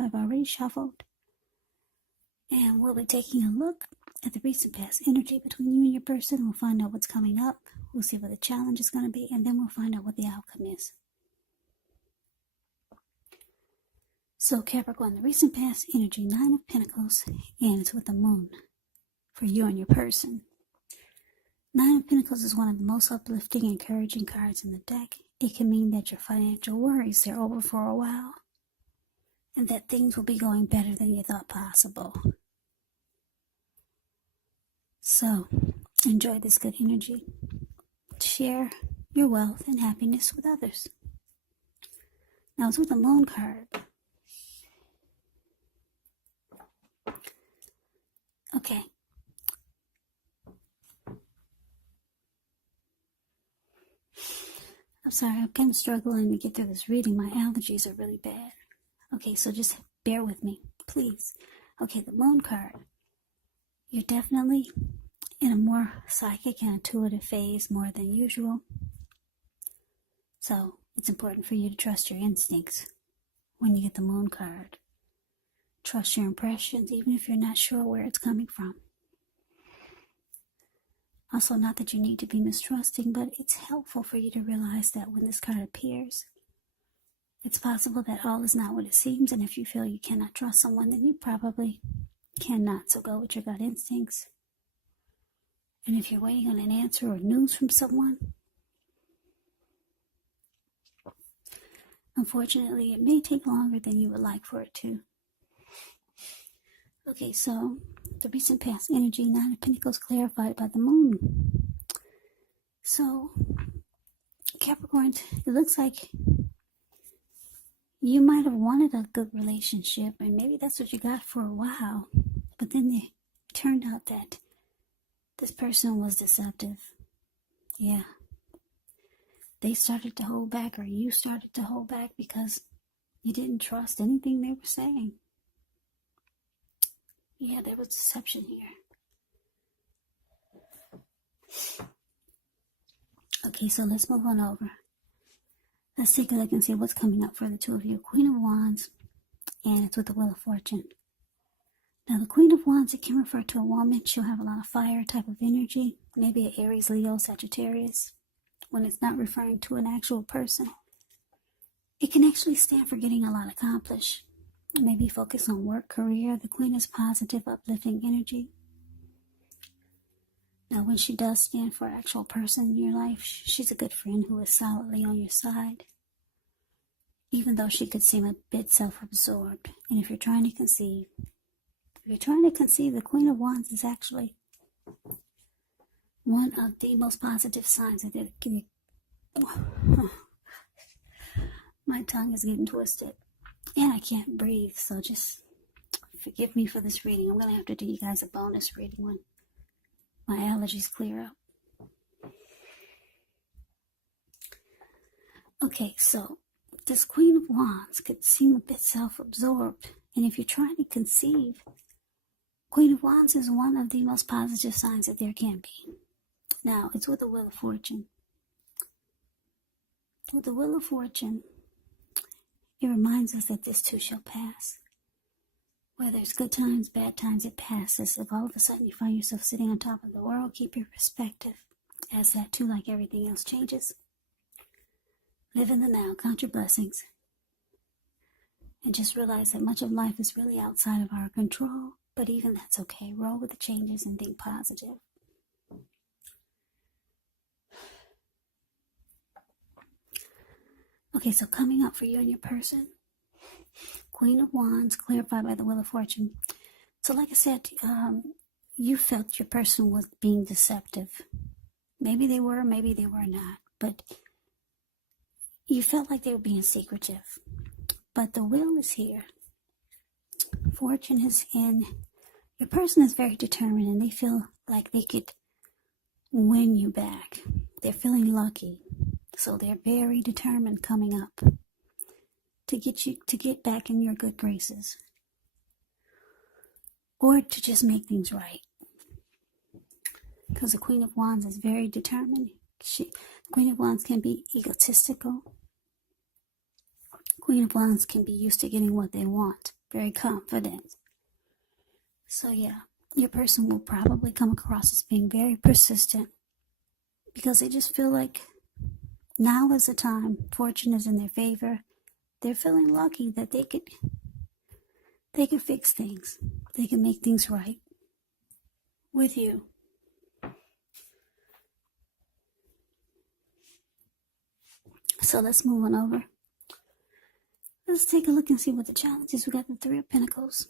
I've already shuffled. And we'll be taking a look at the recent past energy between you and your person. We'll find out what's coming up. We'll see what the challenge is going to be, and then we'll find out what the outcome is. So Capricorn, the recent past energy, 9 of Pentacles, and it's with the moon for you and your person. 9 of Pentacles is one of the most uplifting, encouraging cards in the deck. It can mean that your financial worries, they're over for a while, and that things will be going better than you thought possible. So, enjoy this good energy. Share your wealth and happiness with others. Now, it's with the moon card. Okay. I'm sorry, I'm kind of struggling to get through this reading. My allergies are really bad. Okay, so just bear with me, please. Okay, the moon card. You're definitely in a more psychic and intuitive phase more than usual. So it's important for you to trust your instincts when you get the moon card. Trust your impressions, even if you're not sure where it's coming from. Also, not that you need to be mistrusting, but it's helpful for you to realize that when this card appears, it's possible that all is not what it seems, and if you feel you cannot trust someone, then you probably cannot. So go with your gut instincts. And if you're waiting on an answer or news from someone, unfortunately, it may take longer than you would like for it to. Okay, so the recent past energy, 9 of Pentacles clarified by the moon. So, Capricorn, it looks like you might have wanted a good relationship, and maybe that's what you got for a while. But then it turned out that this person was deceptive. Yeah. They started to hold back, or you started to hold back because you didn't trust anything they were saying. Yeah, there was deception here. Okay, so let's move on over. Let's take a look and see what's coming up for the two of you. Queen of Wands, and it's with the Wheel of Fortune. Now, the Queen of Wands, it can refer to a woman. She'll have a lot of fire type of energy. Maybe an Aries, Leo, Sagittarius. When it's not referring to an actual person, it can actually stand for getting a lot accomplished. Maybe focus on work, career. The Queen is positive, uplifting energy. Now, when she does stand for an actual person in your life, she's a good friend who is solidly on your side, even though she could seem a bit self-absorbed. And if you're trying to conceive, the Queen of Wands is actually one of the most positive signs that it can. My tongue is getting twisted, and I can't breathe, so just forgive me for this reading. I'm going to have to do you guys a bonus reading when my allergies clear up. Okay, so this Queen of Wands could seem a bit self-absorbed, and if you're trying to conceive, Queen of Wands is one of the most positive signs that there can be. Now, it's with the Wheel of Fortune. With the Wheel of Fortune, it reminds us that this too shall pass. Whether it's good times, bad times, it passes. If all of a sudden you find yourself sitting on top of the world, keep your perspective, as that too, like everything else, changes. Live in the now, count your blessings, and just realize that much of life is really outside of our control, but even that's okay. Roll with the changes and think positive. Okay, so coming up for you and your person, Queen of Wands, clarified by the Wheel of Fortune. So like I said, you felt your person was being deceptive. Maybe they were, maybe they were not. But you felt like they were being secretive. But the Wheel is here. Fortune is in. Your person is very determined, and they feel like they could win you back. They're feeling lucky. So they're very determined coming up to get back in your good graces, or to just make things right. Because the Queen of Wands is very determined. The Queen of Wands can be egotistical. Queen of Wands can be used to getting what they want. very confident. So yeah, your person will probably come across as being very persistent because they just feel like now is the time. Fortune is in their favor. They're feeling lucky that they could fix things. They can make things right with you. So let's move on over. Let's take a look and see what the challenge is. We got the Three of Pentacles,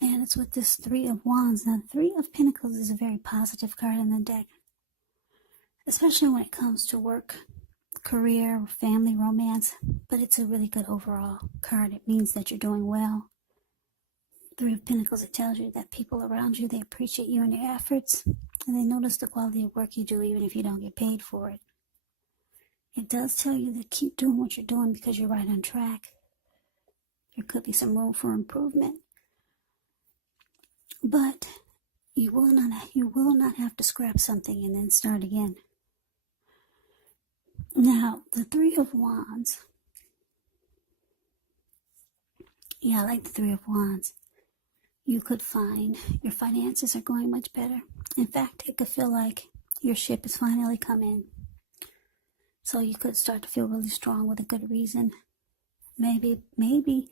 and it's with this Three of Wands. Now, the Three of Pentacles is a very positive card in the deck, especially when it comes to work, career, family, romance, but it's a really good overall card. It means that you're doing well. Three of Pentacles, it tells you that people around you, they appreciate you and your efforts, and they notice the quality of work you do even if you don't get paid for it. It does tell you to keep doing what you're doing because you're right on track. There could be some room for improvement, but you will not have to scrap something and then start again. Now, the Three of Wands. Yeah, I like the Three of Wands. You could find your finances are going much better. In fact, it could feel like your ship has finally come in. So you could start to feel really strong with a good reason. Maybe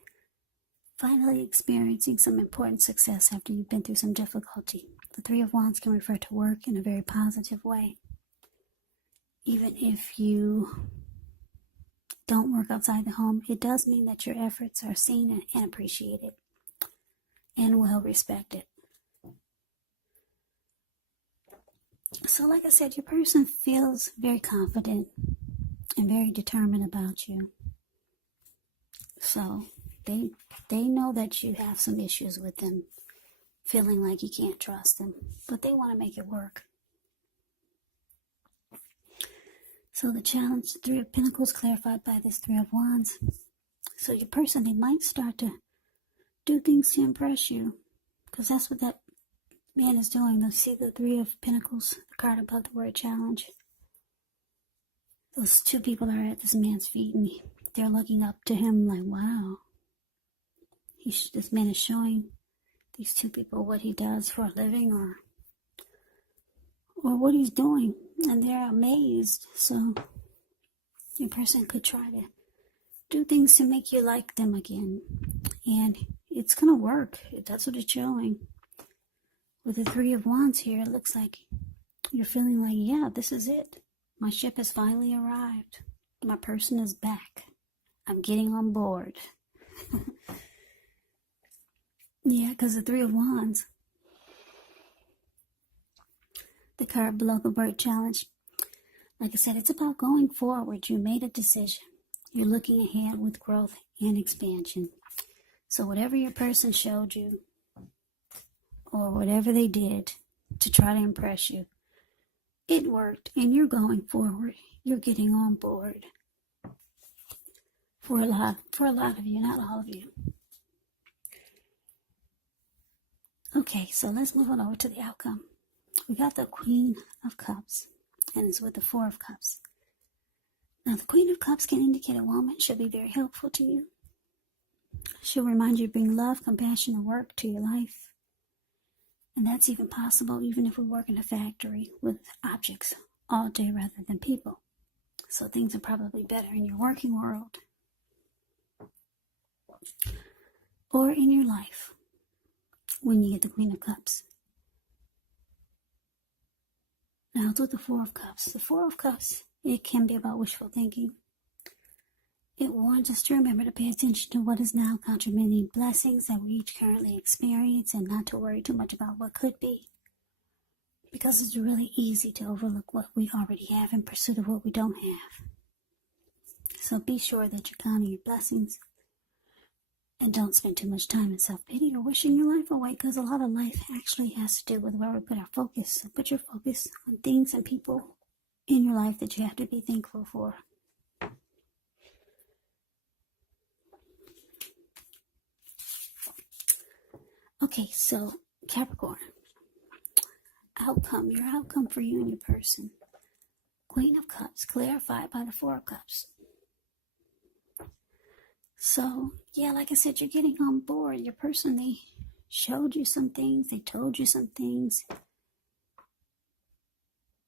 finally experiencing some important success after you've been through some difficulty. The Three of Wands can refer to work in a very positive way. Even if you don't work outside the home, it does mean that your efforts are seen and appreciated and well respected. So like I said, your person feels very confident and very determined about you. So they know that you have some issues with them, feeling like you can't trust them, but they want to make it work. So the challenge, the Three of Pentacles, clarified by this Three of Wands. So your person, they might start to do things to impress you, because that's what that man is doing. You see the Three of Pentacles, the card above the word challenge. Those two people are at this man's feet, and they're looking up to him like, wow. This man is showing these two people what he does for a living or what he's doing, and they're amazed. So your person could try to do things to make you like them again, and it's gonna work. That's what it's showing. With the Three of Wands here, it looks like you're feeling like, yeah, this is it. My ship has finally arrived. My person is back. I'm getting on board. Yeah, because the Three of Wands, the card below the word challenge, like I said, it's about going forward. You made a decision. You're looking ahead with growth and expansion. So whatever your person showed you, or whatever they did to try to impress you, it worked, and you're going forward. You're getting on board. For a lot of you, not all of you. Okay, so let's move on over to the outcome. We got the Queen of Cups, and it's with the Four of Cups. Now, the Queen of Cups can indicate a woman. She'll be very helpful to you. She'll remind you to bring love, compassion, and work to your life. And that's even possible even if we work in a factory with objects all day rather than people. So things are probably better in your working world or in your life when you get the Queen of Cups. Now it's with the Four of Cups. The Four of Cups, it can be about wishful thinking. It warns us to remember to pay attention to what is now contributing blessings that we each currently experience and not to worry too much about what could be. Because it's really easy to overlook what we already have in pursuit of what we don't have. So be sure that you're counting your blessings and don't spend too much time in self-pity or wishing your life away, because a lot of life actually has to do with where we put our focus. So put your focus on things and people in your life that you have to be thankful for. Okay, so Capricorn, your outcome for you and your person. Queen of Cups, clarified by the Four of Cups. So, yeah, like I said, you're getting on board. Your person, they showed you some things. They told you some things.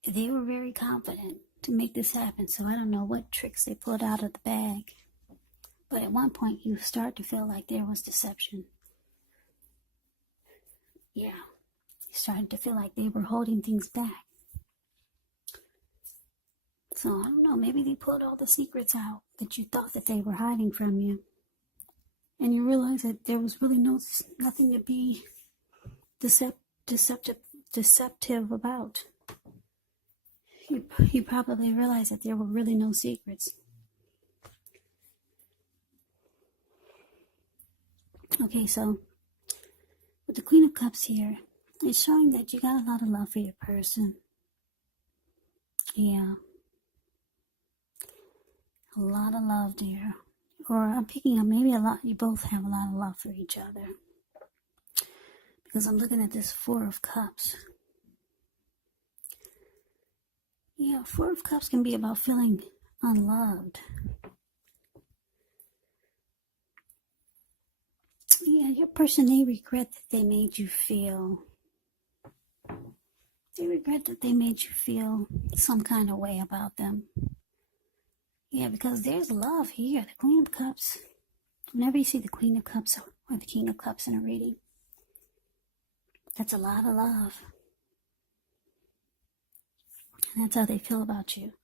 They were very confident to make this happen. So I don't know what tricks they pulled out of the bag. But at one point, you start to feel like there was deception. Yeah. You started to feel like they were holding things back. So I don't know, maybe they pulled all the secrets out that you thought that they were hiding from you. And you realize that there was really nothing to be deceptive about. You probably realize that there were really no secrets. Okay, so with the Queen of Cups here, it's showing that you got a lot of love for your person. Yeah. A lot of love, dear. Or I'm picking up maybe you both have a lot of love for each other. Because I'm looking at this Four of Cups. Yeah, Four of Cups can be about feeling unloved. Yeah, your person, they regret that they made you feel. They regret that they made you feel some kind of way about them. Yeah, because there's love here. The Queen of Cups. Whenever you see the Queen of Cups or the King of Cups in a reading, that's a lot of love. And that's how they feel about you.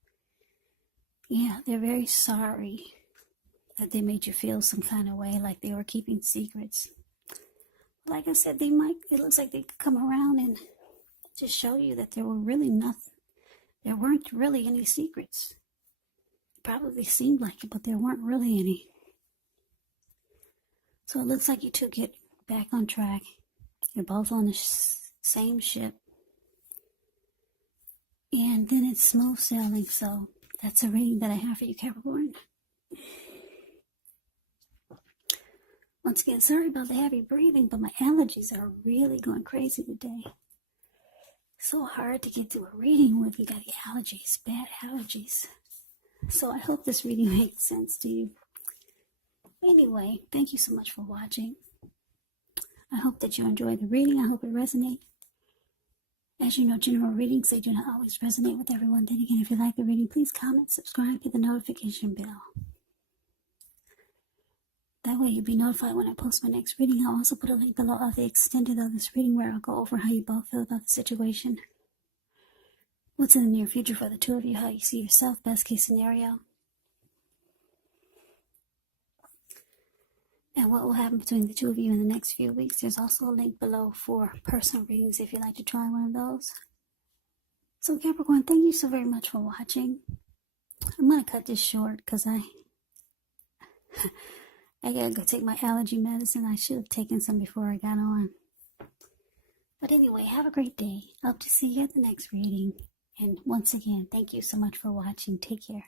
Yeah, they're very sorry that they made you feel some kind of way, like they were keeping secrets. Like I said, it looks like they could come around and just show you that there weren't really any secrets. It probably seemed like it, but there weren't really any. So it looks like you two get back on track. You're both on the same ship. And then it's smooth sailing. So that's a reading that I have for you, Capricorn. Once again, sorry about the heavy breathing, but my allergies are really going crazy today. So hard to get through a reading when you got the allergies, bad allergies. So I hope this reading makes sense to you. Anyway, thank you so much for watching. I hope that you enjoyed the reading. I hope it resonates. As you know, general readings, they do not always resonate with everyone. Then again, if you like the reading, please comment, subscribe, hit the notification bell. That way you'll be notified when I post my next reading. I'll also put a link below of the extended of this reading where I'll go over how you both feel about the situation. What's in the near future for the two of you, how you see yourself, best case scenario. And what will happen between the two of you in the next few weeks. There's also a link below for personal readings if you'd like to try one of those. So Capricorn, thank you so very much for watching. I'm going to cut this short because I gotta go take my allergy medicine. I should have taken some before I got on. But anyway, have a great day. Hope to see you at the next reading. And once again, thank you so much for watching. Take care.